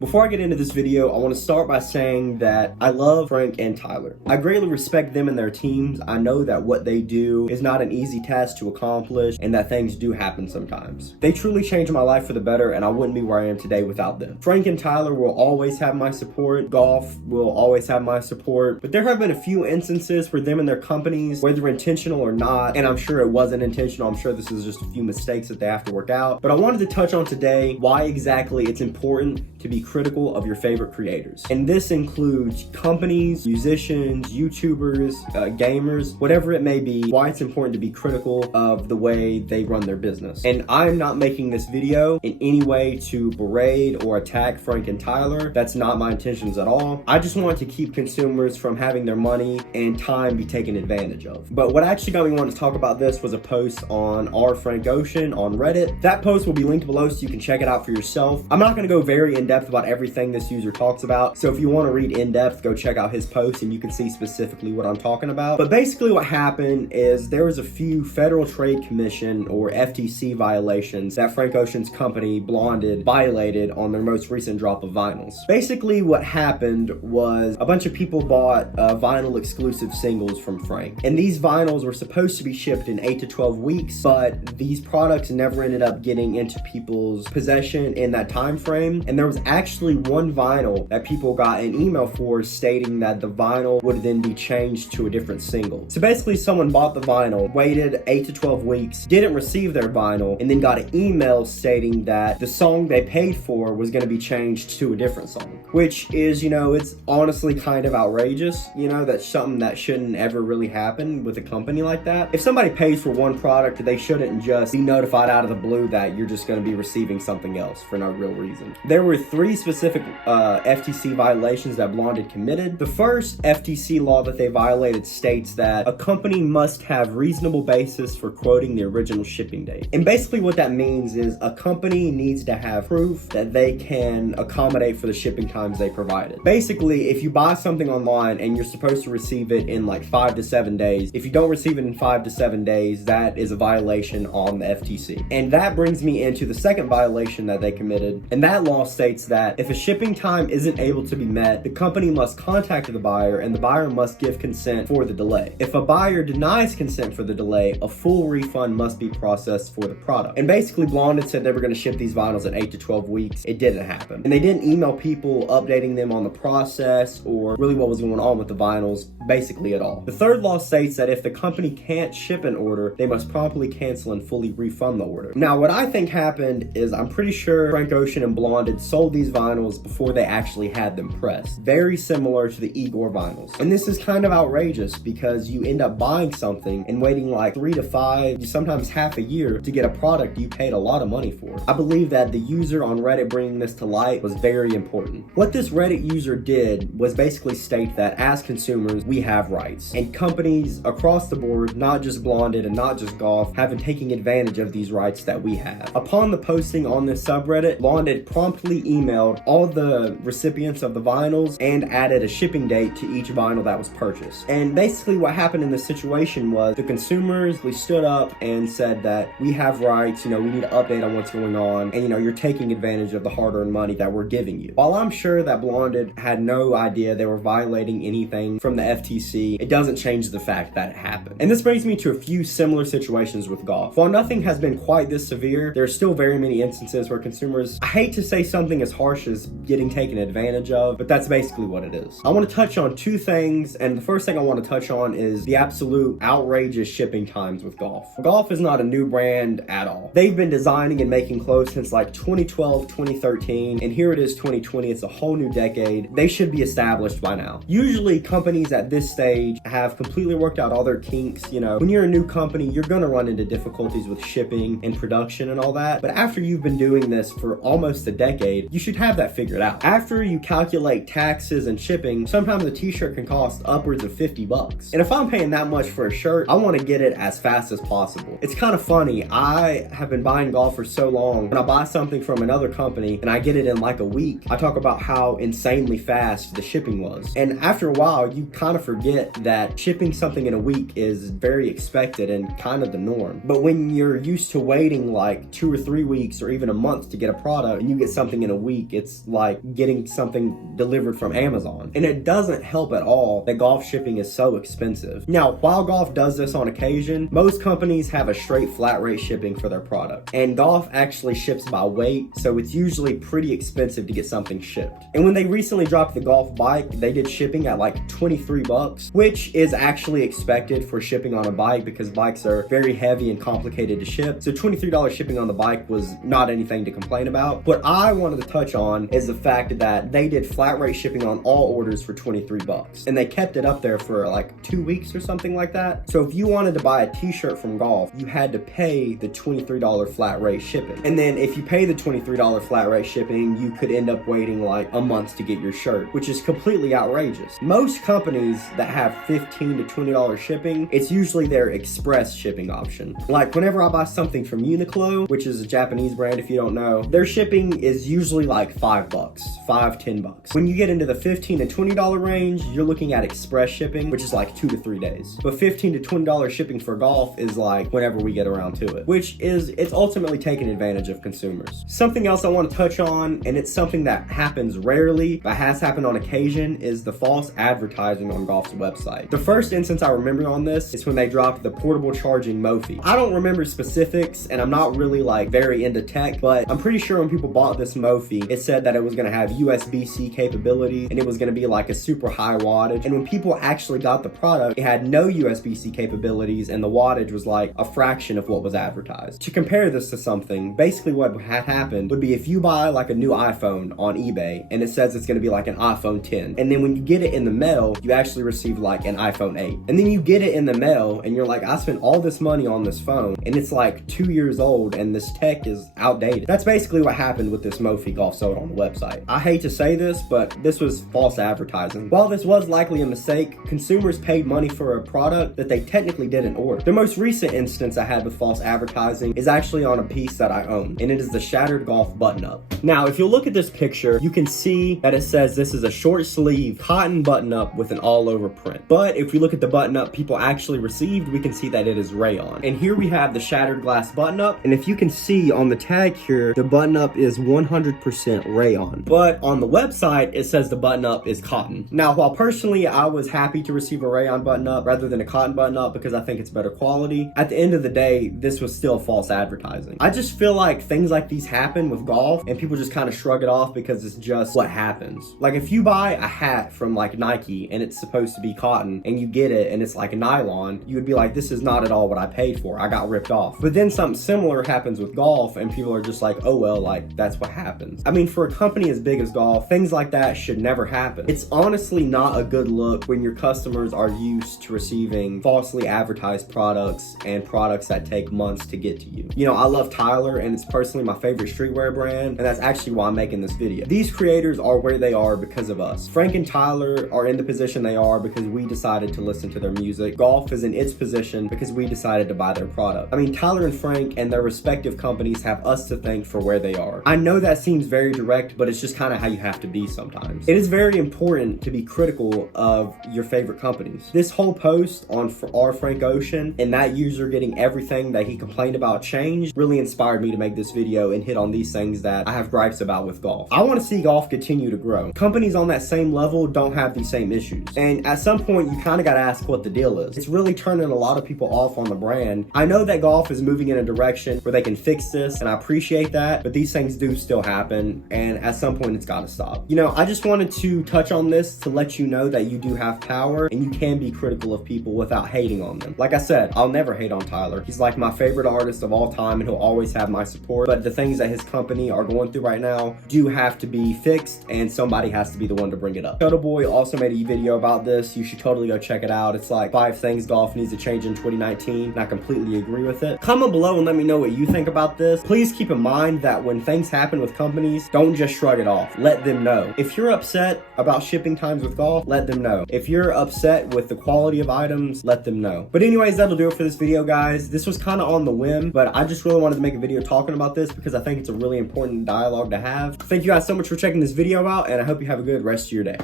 Before I get into this video, I want to start by saying that I love Frank and Tyler. I greatly respect them and their teams. I know that what they do is not an easy task to accomplish and that things do happen sometimes. They truly changed my life for the better, and I wouldn't be where I am today without them. Frank and Tyler will always have my support. Golf will always have my support. But there have been a few instances where them and their companies, whether intentional or not, and I'm sure it wasn't intentional, I'm sure this is just a few mistakes that they have to work out. But I wanted to touch on today why exactly it's important to be critical of your favorite creators. And this includes companies, musicians, YouTubers, gamers, whatever it may be, why it's important to be critical of the way they run their business. And I'm not making this video in any way to berate or attack Frank and Tyler. That's not my intentions at all. I just want to keep consumers from having their money and time be taken advantage of. But what actually got me wanting to talk about this was a post on r/Frank_Ocean on Reddit. That post will be linked below so you can check it out for yourself. I'm not going to go very in-depth about everything this user talks about, so if you want to read in depth, go check out his post and you can see specifically what I'm talking about. But basically what happened is there was a few Federal Trade Commission or FTC violations that Frank Ocean's company Blonded violated on their most recent drop of vinyls. Basically what happened was a bunch of people bought vinyl exclusive singles from Frank, and these vinyls were supposed to be shipped in 8 to 12 weeks, but these products never ended up getting into people's possession in that time frame. And there was actually one vinyl that people got an email for stating that the vinyl would then be changed to a different single. So basically someone bought the vinyl, waited 8 to 12 weeks, didn't receive their vinyl, and then got an email stating that the song they paid for was going to be changed to a different song. Which is, it's honestly kind of outrageous. That's something that shouldn't ever really happen with a company like that. If somebody pays for one product, they shouldn't just be notified out of the blue that you're just going to be receiving something else for no real reason. There were 3 specific FTC violations that Blonded committed. The first FTC law that they violated states that a company must have reasonable basis for quoting the original shipping date. And basically what that means is a company needs to have proof that they can accommodate for the shipping times they provided. Basically, if you buy something online and you're supposed to receive it in like 5 to 7 days, if you don't receive it in 5 to 7 days, that is a violation on the FTC. And that brings me into the second violation that they committed. And that law states that if a shipping time isn't able to be met, the company must contact the buyer and the buyer must give consent for the delay. If a buyer denies consent for the delay, a full refund must be processed for the product. And basically Blonded said they were going to ship these vinyls in 8 to 12 weeks. It didn't happen. And they didn't email people updating them on the process or really what was going on with the vinyls, basically at all. The third law states that if the company can't ship an order, they must promptly cancel and fully refund the order. Now, what I think happened is I'm pretty sure Frank Ocean and Blonded sold these vinyls before they actually had them pressed. Very similar to the Igor vinyls. And this is kind of outrageous because you end up buying something and waiting like 3 to 5, sometimes half a year to get a product you paid a lot of money for. I believe that the user on Reddit bringing this to light was very important. What this Reddit user did was basically state that as consumers, we have rights. And companies across the board, not just Blonded and not just Golf, have been taking advantage of these rights that we have. Upon the posting on this subreddit, Blonded promptly emailed all the recipients of the vinyls and added a shipping date to each vinyl that was purchased. And basically what happened in this situation was the consumers, they stood up and said that we have rights, we need to update on what's going on, and you're taking advantage of the hard-earned money that we're giving you. While I'm sure that Blonded had no idea they were violating anything from the FTC, it doesn't change the fact that it happened. And this brings me to a few similar situations with Golf. While nothing has been quite this severe, there are still very many instances where consumers, I hate to say something as harsh as getting taken advantage of, but that's basically what it is. I want to touch on 2 things, and the first thing I want to touch on is the absolute outrageous shipping times with Golf. Golf is not a new brand at all. They've been designing and making clothes since like 2012, 2013, and here it is 2020. It's a whole new decade. They should be established by now. Usually companies at this stage have completely worked out all their kinks. When you're a new company, you're going to run into difficulties with shipping and production and all that, but after you've been doing this for almost a decade, you should have that figured out. After you calculate taxes and shipping, sometimes a t-shirt can cost upwards of $50. And if I'm paying that much for a shirt, I want to get it as fast as possible. It's kind of funny. I have been buying Golf for so long. When I buy something from another company and I get it in like a week, I talk about how insanely fast the shipping was. And after a while, you kind of forget that shipping something in a week is very expected and kind of the norm. But when you're used to waiting like 2 or 3 weeks or even a month to get a product and you get something in a week, week. It's like getting something delivered from Amazon. And it doesn't help at all that golf shipping is so expensive. Now, while Golf does this on occasion, most companies have a straight flat rate shipping for their product. And Golf actually ships by weight, so it's usually pretty expensive to get something shipped. And when they recently dropped the Golf bike, they did shipping at like $23, which is actually expected for shipping on a bike because bikes are very heavy and complicated to ship. So $23 shipping on the bike was not anything to complain about. What I wanted to touch on is the fact that they did flat rate shipping on all orders for $23. And they kept it up there for like 2 weeks or something like that. So if you wanted to buy a t-shirt from Golf, you had to pay the $23 flat rate shipping. And then if you pay the $23 flat rate shipping, you could end up waiting like a month to get your shirt, which is completely outrageous. Most companies that have $15 to $20 shipping, it's usually their express shipping option. Like whenever I buy something from Uniqlo, which is a Japanese brand if you don't know, their shipping is usually like $5, $10. When you get into the $15 to $20 range, you're looking at express shipping, which is like 2 to 3 days. But $15 to $20 shipping for Golf is like whenever we get around to it, which is, it's ultimately taking advantage of consumers. Something else I want to touch on, and it's something that happens rarely, but has happened on occasion, is the false advertising on Golf's website. The first instance I remember on this is when they dropped the portable charging Mophie. I don't remember specifics, and I'm not really like very into tech, but I'm pretty sure when people bought this Mophie, it said that it was going to have USB-C capabilities, and it was going to be like a super high wattage. And when people actually got the product, it had no USB-C capabilities, and the wattage was like a fraction of what was advertised. To compare this to something, basically what had happened would be if you buy like a new iPhone on eBay, and it says it's going to be like an iPhone 10, and then when you get it in the mail, you actually receive like an iPhone 8. And then you get it in the mail, and you're like, I spent all this money on this phone, and it's like 2 years old, and this tech is outdated. That's basically what happened with this Mophie Golf sold on the website. I hate to say this, but this was false advertising. While this was likely a mistake, consumers paid money for a product that they technically didn't order. The most recent instance I had with false advertising is actually on a piece that I own, and it is the shattered Golf button-up. Now, if you look at this picture, you can see that it says this is a short sleeve cotton button-up with an all-over print. But if we look at the button-up people actually received, we can see that it is rayon. And here we have the shattered glass button-up, and if you can see on the tag here, the button-up is 100% rayon. But on the website, it says the button-up is cotton. Now, while personally I was happy to receive a rayon button-up rather than a cotton button-up because I think it's better quality, at the end of the day, this was still false advertising. I just feel like things like these happen with golf, and people just kind of shrug it off because it's just what happens. Like if you buy a hat from like Nike and it's supposed to be cotton, and you get it and it's like a nylon, you would be like, this is not at all what I paid for. I got ripped off. But then something similar happens with golf, and people are just like, oh well, like that's what happens. I mean, for a company as big as Golf, things like that should never happen. It's honestly not a good look when your customers are used to receiving falsely advertised products and products that take months to get to you. You know, I love Tyler, and it's personally my favorite streetwear brand, and that's actually why I'm making this video. These creators are where they are because of us. Frank and Tyler are in the position they are because we decided to listen to their music. Golf is in its position because we decided to buy their product. I mean, Tyler and Frank and their respective companies have us to thank for where they are. I know that seems very direct, but it's just kind of how you have to be sometimes. It is very important to be critical of your favorite companies. This whole post on our Frank Ocean and that user getting everything that he complained about changed really inspired me to make this video and hit on these things that I have gripes about with golf. I want to see golf continue to grow. Companies on that same level don't have these same issues. And at some point, you kind of got to ask what the deal is. It's really turning a lot of people off on the brand. I know that golf is moving in a direction where they can fix this, and I appreciate that, but these things do still happen, and at some point, it's got to stop. You know, I just wanted to touch on this to let you know that you do have power, and you can be critical of people without hating on them. Like I said, I'll never hate on Tyler. He's like my favorite artist of all time, and he'll always have my support, but the things that his company are going through right now do have to be fixed, and somebody has to be the one to bring it up. Shoto Boy also made a video about this. You should totally go check it out. It's like 5 things golf needs to change in 2019, and I completely agree with it. Comment below and let me know what you think about this. Please keep in mind that when things happen with companies, don't just shrug it off. Let them know. If you're upset about shipping times with golf, let them know. If you're upset with the quality of items, let them know. But anyways, that'll do it for this video, guys. This was kind of on the whim, but I just really wanted to make a video talking about this because I think it's a really important dialogue to have. Thank you guys so much for checking this video out, and I hope you have a good rest of your day.